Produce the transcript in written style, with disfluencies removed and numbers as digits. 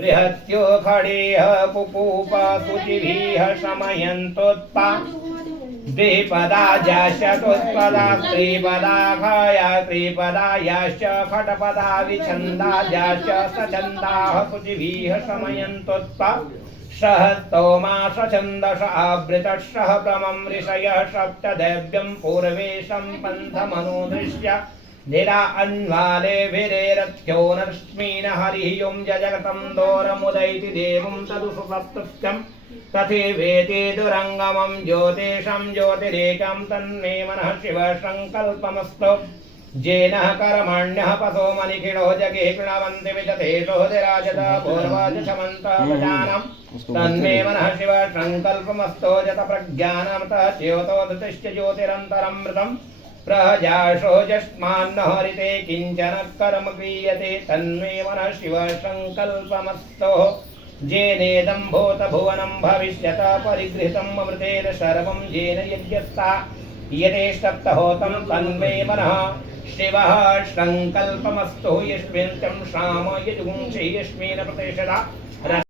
बृहत्यो खडेह पुपूपा शुचिभिः शमयन्तोत्पा द्विपदा जाश्चतुष्पदा त्रिपदा खया त्रिपदा याश्च खटपदा विछन्दाद्याश्च सछन्दाः शुचिभिः शमयन्तोत्पा सह स्तोमा सछन्दस आवृतः प्रमं ऋषयः सप्तदैव्यं पूर्वेशं पन्थमनुदृश्य निरा अन्वाले भिरेरथ्यो नरश्मीन हरिः ओं जजगतं दोरमुदैति देवं तदुसुसप्तस्यं तथैवेति दुरङ्गमं ज्योतिषं ज्योतिरेकं तन्मे मनः शिवसङ्कल्पमस्तु जेन कर्मण्यः पशो मनिखिलो जगे कृणवन्ति विदधेषो दिराजता पूर्वाजमन्तः प्रजानं तन्मे मनः शिवसङ्कल्पमस्तु जत प्रज्ञानमतः च्योतोदतिश्च ज्योतिरन्तरमृतम् प्रजाशो जस्मान्न हरिते किंचन कर्म क्रियते तन्मे मनः शिवसङ्कल्पमस्तु जेनेदं भूतभुवनं भविष्यत परिगृहीतं अमृतेन सर्वं जेन यज्ञस्ता यते सप्तहोतं तन्मे मनः शिवः सङ्कल्पमस्तु यस्मिन् तं श्राम यजुगुंसि यस्मिन् प्रतिष्ठता